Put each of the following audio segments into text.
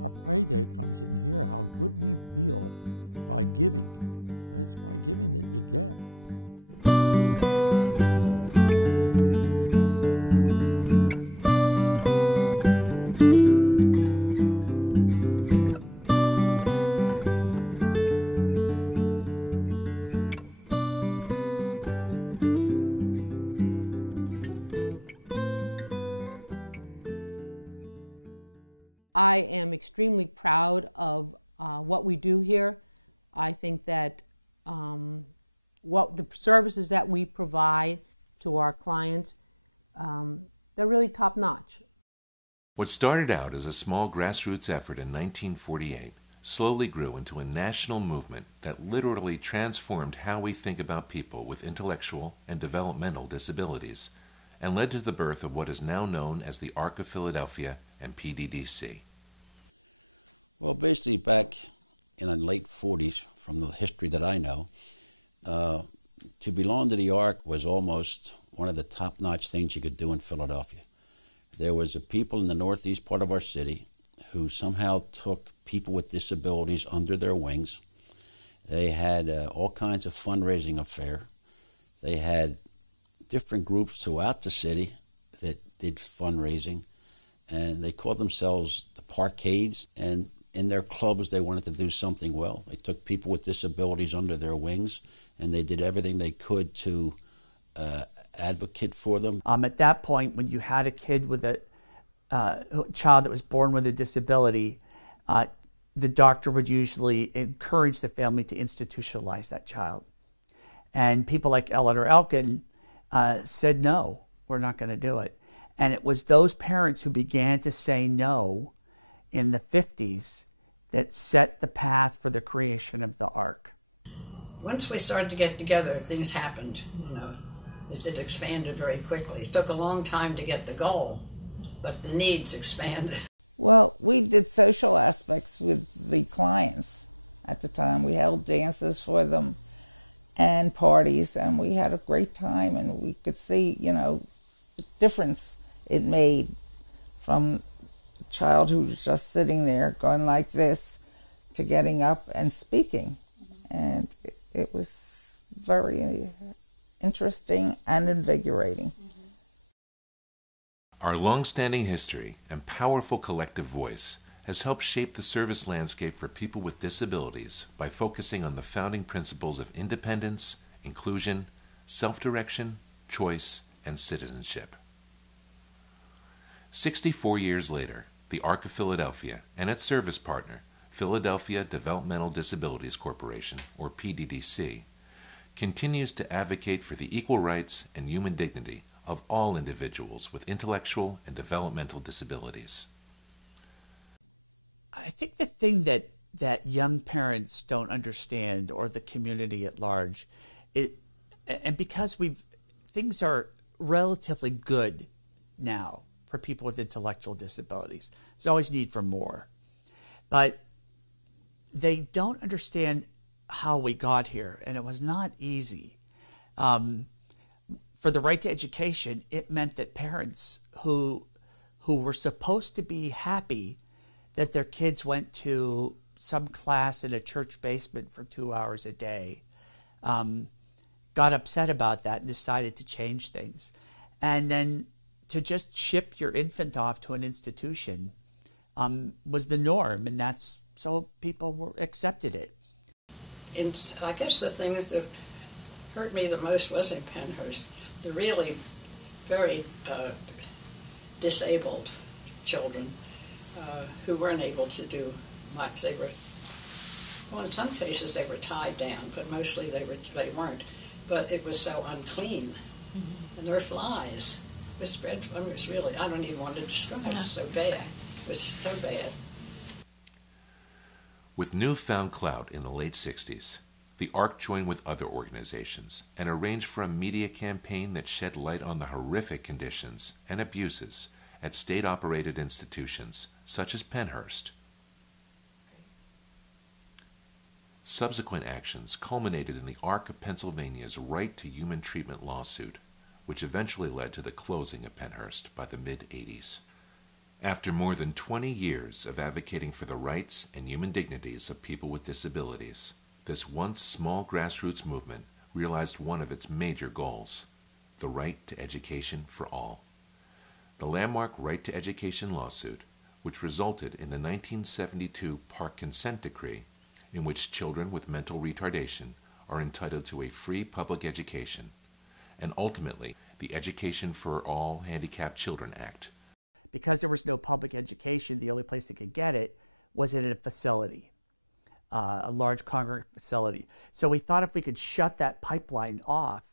Our pray day comes in here, how good we feel by giving. And it's by giving that you get. I am extremely proud of what we do here. I think that what the services that we provide to our clients, they're really top-notch. What started out as a small grassroots effort in 1948 slowly grew into a national movement that literally transformed how we think about people with intellectual and developmental disabilities, and led to the birth of what is now known as the Arc of Philadelphia and PDDC. Well, basically back in the late 40s, from the history that I know, to belong to the Arc was almost one of the top-notch things you could do in Philadelphia. There was a people in the northeast part of our city who somehow took people with disabilities under their wings. They had all kinds of fundraising affairs. They had different groups throughout the city that did fundraising, and they called themselves the Parkades, and in their clubs they wanted to do something well. They took people with disabilities under their wings, and they did everything they could to advocate for them. At that point, when you had a kid with a child that was born with a disability, the doctor would usually encourage the family to institutionalize that child. And people like Eleanor Elkin said, no, we're not going to do it. And it was those parents who began to say no in the 50s that set the path for the creation of the ARC. Once we started to get together, things happened. It expanded very quickly. It took a long time to get the goal, but the needs expanded. Well, we did social aspects with the clients at the time. We held dances for them and parties, and we had a great time, and we could see, the difference it made from a child who was just sitting there going like this to getting up and speaking. And it was very interesting and invigorating. Our long-standing history and powerful collective voice has helped shape the service landscape for people with disabilities by focusing on the founding principles of independence, inclusion, self-direction, choice, and citizenship. 64 years later, the Arc of Philadelphia and its service partner, Philadelphia Developmental Disabilities Corporation, or PDDC, continues to advocate for the equal rights and human dignity of all individuals with intellectual and developmental disabilities. I think the thing that young parents don't understand, or the community at large, and because things are relatively good now for people with intellectual disabilities. There's always need for more. But they don't understand how we got here, and it was not easy. For the right to education, it meant that parents who were supposed to be happy that their kids went to some class in a church basement for 2 hours a day got upset about that and decided to change things. And then to just ship your infant off to an institution was the norm, and so people accepted it. And I guess the thing that hurt me the most was in Pennhurst. The really very disabled children who weren't able to do much. In some cases they were tied down, but mostly they weren't. But it was so unclean, and there were flies. It was dreadful. It was really, I don't even want to describe it. It was so bad. It was so bad. With newfound clout in the late 60s, the ARC joined with other organizations and arranged for a media campaign that shed light on the horrific conditions and abuses at state-operated institutions such as Pennhurst. Subsequent actions culminated in the ARC of Pennsylvania's Right to Human Treatment lawsuit, which eventually led to the closing of Pennhurst by the mid-'80s. After more than 20 years of advocating for the rights and human dignities of people with disabilities, this once small grassroots movement realized one of its major goals: the right to education for all. The landmark Right to Education lawsuit, which resulted in the 1972 Park Consent Decree, in which children with mental retardation are entitled to a free public education, and ultimately the Education for All Handicapped Children Act. Because there was no public education, the only place they could get it was in a facility, a large congregate facility. So we thought if we could shut that pipeline off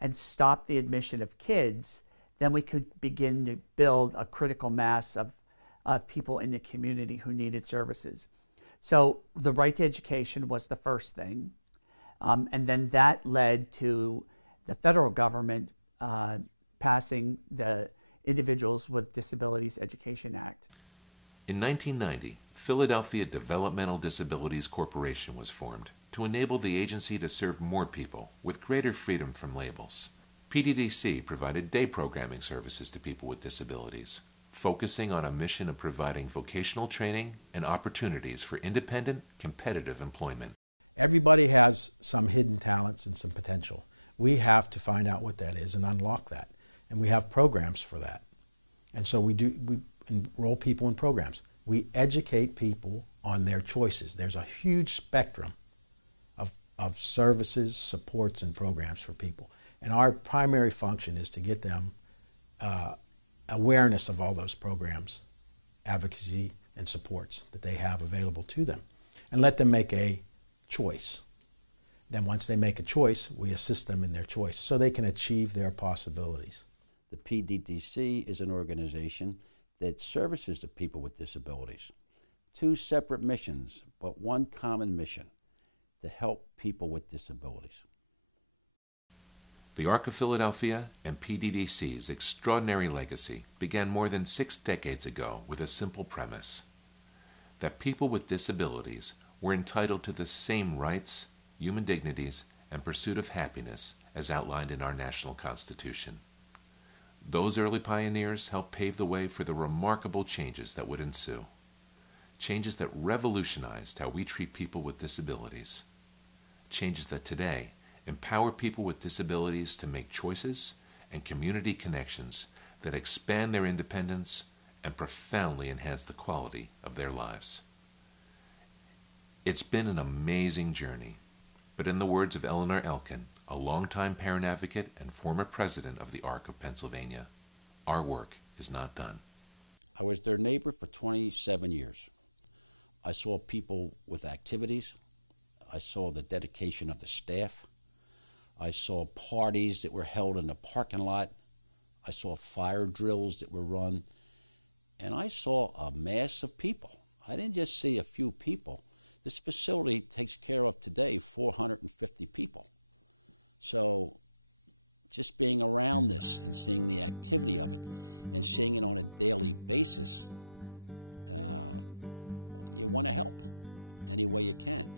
and stop the admission of kids, then we could begin to build a critical mass of people in the community who needed services. So the right to education was the first thing. And then that led to the federal government passing the Individuals with Disabilities Education Act. In 1990, Philadelphia Developmental Disabilities Corporation was formed to enable the agency to serve more people with greater freedom from labels. PDDC provided day programming services to people with disabilities, focusing on a mission of providing vocational training and opportunities for independent, competitive employment. Everybody has some hidden talents and some potential. We have to find out what that is and unlock that. And we have programs for that. And so we enroll people in programs. We educate people on their choices. There's a huge spectrum of services, supports, and programs for people. And our primary function is to get them awareness of all those programs, advocacy, and supports that they have available to them, and let them make a choice. Then once they make a choice, we assist them in their choice so they can achieve their possibilities. The PDDC is an organization that services the people with disabilities. Two separate missions, but one common mission: to help people with disabilities. The Arc of Philadelphia and PDDC's extraordinary legacy began more than 6 decades ago with a simple premise: that people with disabilities were entitled to the same rights, human dignities, and pursuit of happiness as outlined in our national Constitution. Those early pioneers helped pave the way for the remarkable changes that would ensue. Changes that revolutionized how we treat people with disabilities. Changes that today empower people with disabilities to make choices and community connections that expand their independence and profoundly enhance the quality of their lives. It's been an amazing journey, but in the words of Eleanor Elkin, a longtime parent advocate and former president of the Arc of Pennsylvania, our work is not done. I was their neighbor for 27 years. I saw people with activities. I saw the dedication of the staff. I saw parties that were held in the parking lot. I saw fire drills that were run. And I saw a mass of people. I didn't just see a few people. This facility takes care of today 450 people. So just being around this and seeing the activity of it and seeing it on a daily basis, you want to help any way you can.